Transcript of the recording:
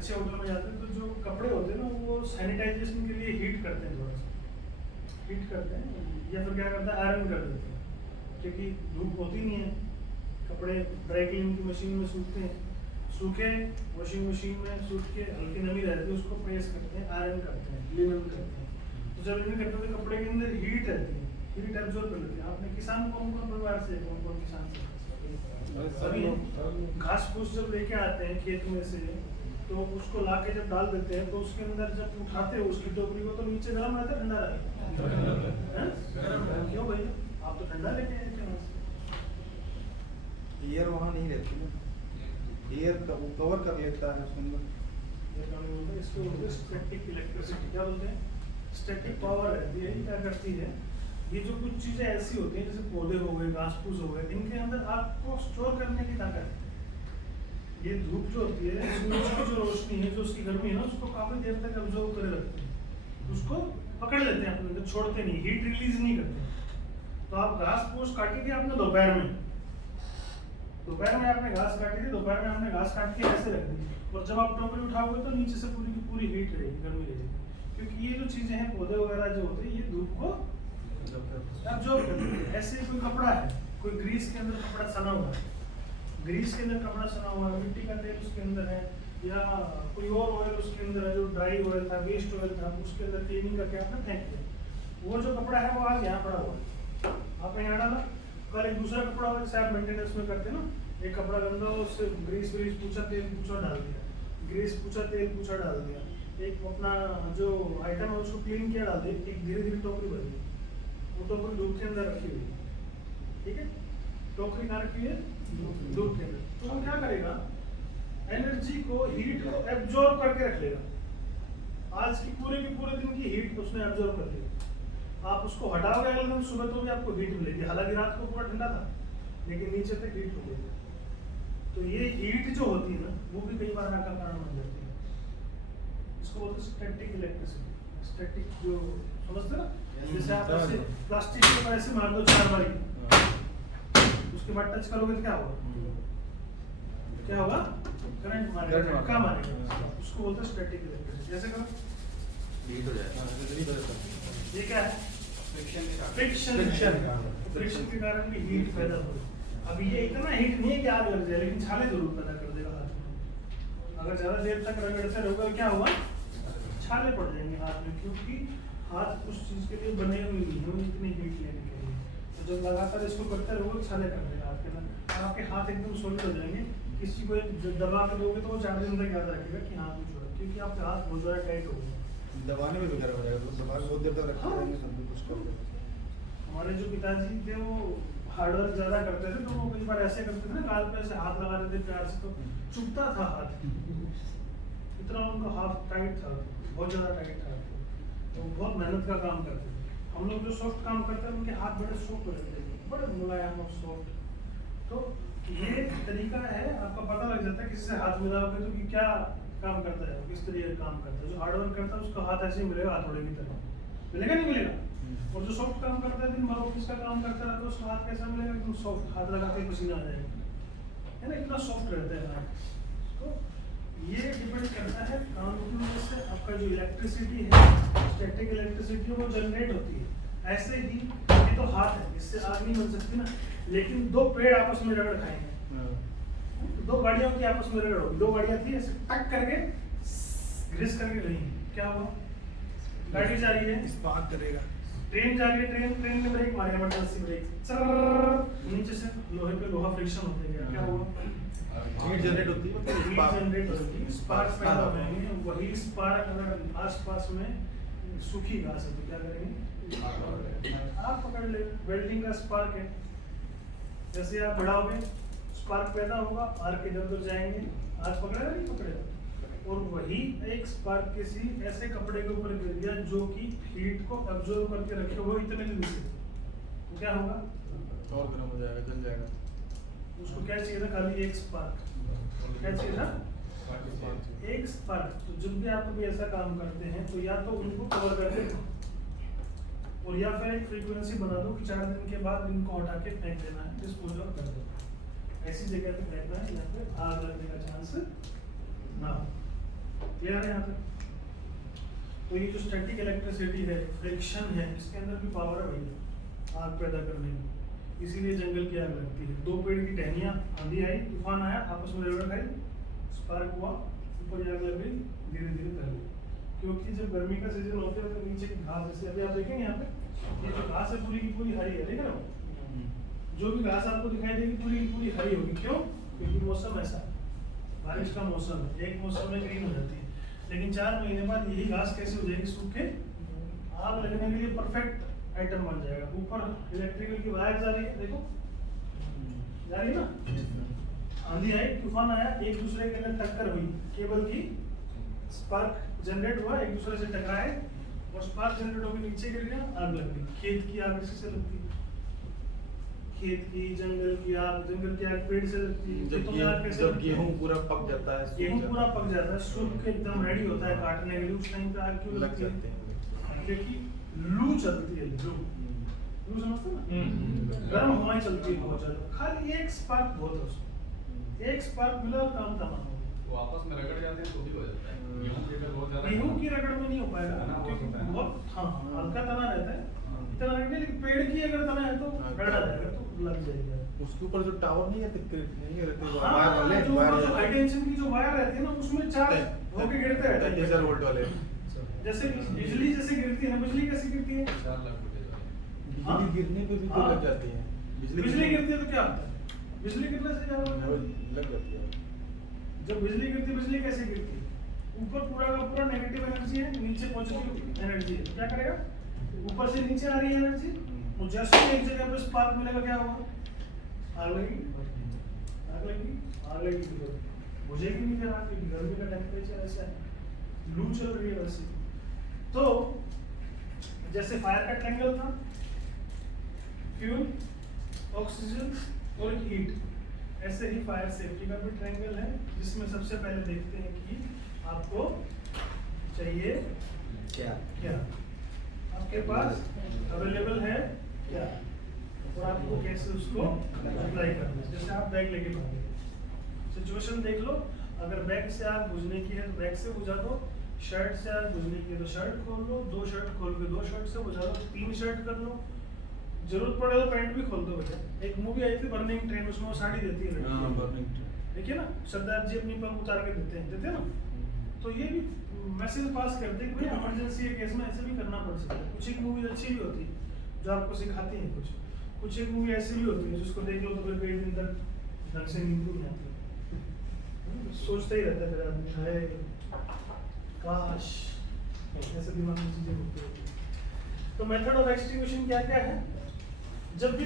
अच्छे होटल में जाते हैं तो जो कपड़े होते हैं ना वो सैनिटाइजेशन के लिए हीट करते हैं, थोड़ा सा हीट करते हैं, या फिर क्या करते हैं आयरन कर देते हैं, क्योंकि धूप होती नहीं है, कपड़े ड्राई क्लीनिंग की मशीन में सूखते हैं, सूखे वॉशिंग मशीन में सूख के हल्की नमी रहती है उसको प्रेस करते हैं, आयरन करते हैं, लिनन करते हैं। तो जब लिनन करते हैं तो कपड़े के अंदर हीट रहती है, हीट एब्जॉर्ब कर लेती है। आपने किसान कौन परिवार से, कौन किसान से अभी घास फूस जब लेके आते हैं खेत में से तो उसको ला के जब डाल देते हैं तो उसके अंदर जब उठाते हो उसकी टोकरी को तो नीचे गर्म रहता है ठंडा रहता है? क्यों भाई आप तो ठंडा लेके आए थे? एयर वहाँ नहीं रहती ना, एयर कवर कर लेता है उसके अंदर। इसको बोलते हैं स्टैटिक इलेक्ट्रिसिटी, क्या बोलते हैं? स्टैटिक पावर रहती है। क्या करती है, ये जो कुछ चीजें ऐसी होती हैं जैसे पौधे हो गए, घास फूस हो गए, इनके अंदर आपको स्टोर करने की ताकत है। ये धूप जो होती है, सूरज की जो रोशनी है, जो उसकी गर्मी है ना, उसको काफी देर तक अब्जॉर्व करे रखते हैं, उसको पकड़ लेते हैं अपने अंदर, छोड़ते नहीं, हीट रिलीज नहीं करते। तो आप घास फूस काटी थी आपने दोपहर में आपने घास काटी थी, दोपहर में आपने घास काट के ऐसे रख दी, और जब आप टोकरी उठाओगे तो नीचे से पूरी की पूरी हीट रहेगी, गर्मी रहेगी, क्योंकि ये जो चीजें हैं पौधे वगैरह जो होते हैं ये धूप को एब्जॉर्ब करते हैं। ऐसे कोई कपड़ा है, कोई ग्रीस के अंदर कपड़ा सना हुआ है, ग्रीस के अंदर कपड़ा सना हुआ है, मिट्टी का तेल उसके अंदर है, या कोई और ऑयल उसके अंदर है, जो ड्राई ऑयल था, वेस्ट ऑयल था, उसके अंदर क्लीनिंग करके आपने फेंक दिया, वो जो कपड़ा है वो आज यहाँ पड़ा हुआ है, आपने यहाँ डाला। कल एक दूसरा कपड़ा होगा जैसे आप मेंटेनेंस में करते हैं ना, एक कपड़ा गंदा हो उससे ग्रीस व्रीस पूछा, तेल पूछा डाल दिया, ग्रीस पूछा, तेल पूछा डाल दिया, एक अपना जो आइटम है उसको क्लीन किया डाल दिया, एक धीरे धीरे टोकरी भर दी, वो टोकरी धूप के अंदर रखी हुई, ठीक है, टोकरी कहाँ रखी है? धूप के अंदर। तो वो क्या करेगा, एनर्जी को, हीट को एब्जॉर्ब करके रख लेगा। आज की पूरे दिन की हीट उसने एब्जॉर्ब कर ली। आप उसको हटाओगे अगले दिन सुबह तो भी आपको हीट मिलेगी, हालांकि रात को पूरा ठंडा था लेकिन नीचे तक हीट मिलेगी। तो ये हीट जो होती है ना, वो भी कई बार आग का कारण बन जाती है। इसको बोलते हैं स्टैटिक इलेक्ट्रिसिटी। स्टैटिक जो समझते ना, जैसे आप ऐसे प्लास्टिक के ऊपर ऐसे मार दो 4 बारी, उसके बाद टच करोगे तो क्या होगा? क्या होगा? करंट मारेगा, धक्का मारेगा, उसको बोलते हैं स्टैटिक इलेक्ट्रिसिटी। ऐसे करो, हीट हो जाएगा। ये क्या है? फ्रिक्शन के कारण भी हीट पैदा हो। अब ये इतना हीट नहीं है कि आग लग जाए, लेकिन छाले जरूर पैदा कर देगा हाथ में। अगर ज्यादा देर तक रगड़ते रहोगे क्या होगा? छाले पड़ जाएंगे हाथ में, क्योंकि हाथ उस चीज के लिए बने हुए नहीं है इतनी हीट लेने के लिए। तो जब लगातार इसको करते रहोगे छाले कर देगा हाथ के अंदर, आपके हाथ एकदम सॉलिड हो जाएंगे। किसी को दबा के दोगे तो वो 4 दिन तक याद रखेगा कि हाथ में छोड़ा, क्योंकि आपके हाथ बहुत ज्यादा टाइट हो गए। दबाने में भी गर्म हो जाएगा, तो दबा बहुत देर तक रखते रहेंगे सब कुछ कर देंगे। हमारे जो पिताजी थे वो हार्डवर्क ज्यादा करते थे, तो वो कई बार ऐसे करते थे ना, गाल पे ऐसे हाथ लगा देते प्यार से, तो चुभता था हाथ, इतना उनका हाथ टाइट था, बहुत ज्यादा टाइट था, तो बहुत मेहनत का काम करते थे। हम लोग जो सॉफ्ट काम करते हैं उनके हाथ बड़े सॉफ्ट हो जाते हैं, बड़े मुलायम और सॉफ्ट। तो ये तरीका है, आपका पता लग जाता है किसी से हाथ मिलाओगे तो कि क्या काम करता है, किस तरीके का काम करता है। जो हार्ड वर्क करता है उसका हाथ ऐसे ही मिलेगा, हथौड़े की तरह मिलेगा, नहीं मिलेगा? और जो सॉफ्ट काम करता है, दिन भर ऑफिस का काम करता है, तो उसका हाथ कैसा मिलेगा? एकदम सॉफ्ट, हाथ लगा के पसीना आ जाएगा, है ना, इतना सॉफ्ट रहता है हाथ। तो ये डिपेंड करता है काम की वजह से। आपका जो इलेक्ट्रिसिटी है, स्टैटिक इलेक्ट्रिसिटी, वो जनरेट होती है। ऐसे ही ये तो हाथ है, इससे आग नहीं बन सकती ना, लेकिन 2 पेड़ आपस में रगड़ खाएंगे, तो 2 गाड़ियों की आपस में रगड़ होगी, 2 गाड़ियां थी ऐसे टक करके ग्रिस करके गई, क्या हुआ? गाड़ी जा रही है, स्पार्क करेगा। ट्रेन जा रही है, ट्रेन ने ब्रेक मारे, इमरजेंसी ब्रेक, नीचे से लोहे पे लोहा फ्रिक्शन होते गया, क्या हुआ? हीट जनरेट होती है, मतलब हीट जनरेट होती है, स्पार्क पैदा होंगे। वही स्पार्क अगर आसपास में सूखी घास है तो क्या करेंगे? आग पकड़ ले। वेल्डिंग का स्पार्क है, जैसे आप बढ़ाओगे स्पार्क पैदा होगा, आग के इधर जाएंगे, आग पकड़ेगा नहीं पकड़ेगा। और वही एक स्पार्क किसी ऐसे कपड़े के ऊपर गिर गया जो कि हीट को एब्जॉर्ब करके रखे हुए इतने दिन से, तो क्या होगा? और गर्म हो जाएगा, जल जाएगा। उसको क्या चाहिए था? खाली एक स्पार्क। क्या चाहिए था? एक स्पार्क। तो जब भी आप कभी ऐसा काम करते हैं तो या तो उनको कवर करके दो, और या फिर एक फ्रीक्वेंसी बना दो कि 4 दिन के बाद इनको हटा के फेंक देना है, डिस्पोज ऑफ कर दो। ऐसी जगह पे फेंकना है जहाँ पे आग लगने का चांस ना हो। क्लियर है यहाँ तक? तो ये जो स्टैटिक इलेक्ट्रिसिटी है, फ्रिक्शन है, इसके अंदर भी पावर है भैया आग पैदा करने की, इसीलिए जंगल की आग लगती है। दो पेड़ की टहनियाँ, आंधी आई, तूफान आया, आपस में रगड़ खाई, स्पार्क हुआ, ऊपर आग लग गई, धीरे धीरे फैल गई। क्योंकि जब गर्मी का सीजन होता है तो नीचे की घास, जैसे अभी आप देखेंगे यहाँ पे ये जो घास है पूरी की पूरी हरी है, देख रहे हो? जो भी घास आपको दिखाई देगी पूरी की पूरी हरी होगी। क्यों? क्योंकि मौसम ऐसा है, बारिश का मौसम है, एक मौसम में ग्रीन हो जाती है, लेकिन 4 महीने बाद यही घास कैसी हो जाएगी? सूख के आग लगने के लिए परफेक्ट आइटम बन जाएगा। ऊपर इलेक्ट्रिकल की वायर जा रही है, देखो जा रही है ना? आंधी आई, तूफान आया, एक दूसरे के अंदर टक्कर हुई, केबल की स्पार्क जनरेट हुआ, एक दूसरे से टकराए और स्पार्क जनरेट होकर नीचे गिर गया, आग लग गई। खेत की आग इसी से लगती है, खेत की, जंगल की आग पेड़ से लगती है। जब खेतों में आग कैसे जब लगती है? गेहूं पूरा पक जाता है, सूख गेहूं जाता पूरा पक जाता है, सूख के एकदम रेडी होता है काटने के लिए, उस टाइम पे आग क्यों लग लगती जाते है? हैं। क्योंकि लू चलती है, लू समझते हो ना? गर्म हवाएं चलती है बहुत ज्यादा, खाली एक स्पार्क बहुत है उसमें, एक स्पार्क मिला और काम तमाम हो गया। वो आपस में रगड़ जाते हैं तो भी हो जाता है। गेहूं की अगर बहुत ज्यादा गेहूं की रगड़ में नहीं हो पाएगा तना बहुत क्योंकि होता है। बहुत हल्का तना रहता है, इतना रगड़ नहीं, लेकिन पेड़ की अगर तना है तो रगड़ा जाएगा, तो लग जाएगा। उसके ऊपर जो टावर नहीं है, नहीं रहते हाँ, वायर वाले, जो हाई टेंशन की जो वायर रहती है ना, उसमें चार्ज होके गिरते रहते हैं। 30,000 वोल्ट वाले। जैसे बिजली जैसे गिरती है ना, बिजली कैसे गिरती है? 4 लाख रुपए वाले। हाँ? बिजली गिरने पे भी तो हाँ। लग जाती है। बिजली गिरती है तो क्या होता है? बिजली गिरने से क्या होता है? लग जाती है। जब बिजली गिरती है, बिजली कैसे गिरती है? ऊपर पूरा का पूरा नेगेटिव एनर्जी है, नीचे पॉजिटिव एनर्जी है, क्या करेगा? ऊपर से नीचे आ रही है एनर्जी, तो जैसे ही एक जगह पे स्पार्क मिलेगा, क्या होगा? आग लगेगी, आग लगेगी, आग लगेगी तो बुझेगी नहीं फिर आग, क्योंकि गर्मी का टेम्परेचर ऐसा है, लू चल रही है वैसे। तो जैसे फायर का ट्रायंगल था, फ्यूल, ऑक्सीजन और हीट, ऐसे ही फायर सेफ्टी का भी ट्रायंगल है, जिसमें सबसे पहले देखते हैं कि आपको चाहिए क्या? क्या, आपके पास अवेलेबल है क्या, और आपको कैसे उसको अप्लाई करना है। जैसे आप बैग लेके भागे, सिचुएशन देख लो, अगर बैग से आग बुझने की है तो बैग से बुझा दो, शर्ट से आग बुझने की है तो शर्ट खोल लो, 2 शर्ट खोल के 2 शर्ट से बुझा लो, 3 शर्ट कर लो, जरूरत पड़े तो पैंट भी खोल दो। बच्चा, एक मूवी आई थी बर्निंग ट्रेन, उसमें वो साड़ी देती है लड़की। हाँ, बर्निंग ट्रेन। देखिए ना, सरदार जी अपनी पग उतार के देते हैं ना, तो ये भी मैसेज पास करते हैं कि भाई इमरजेंसी के केस में ऐसे भी करना पड़ सकता है। कुछ एक मूवी अच्छी भी होती है जो आपको सिखाती है, कुछ एक मूवी ऐसी भी होती है जिसको देख लो तो फिर कई दिन तक ढंग से नींद नहीं आती, सोचता ही रहता है फिर आदमी, हाय काश, ऐसे दिमाग में चीजें होती है। तो मेथड ऑफ एक्सटिंग्विशन क्या क्या है? जब भी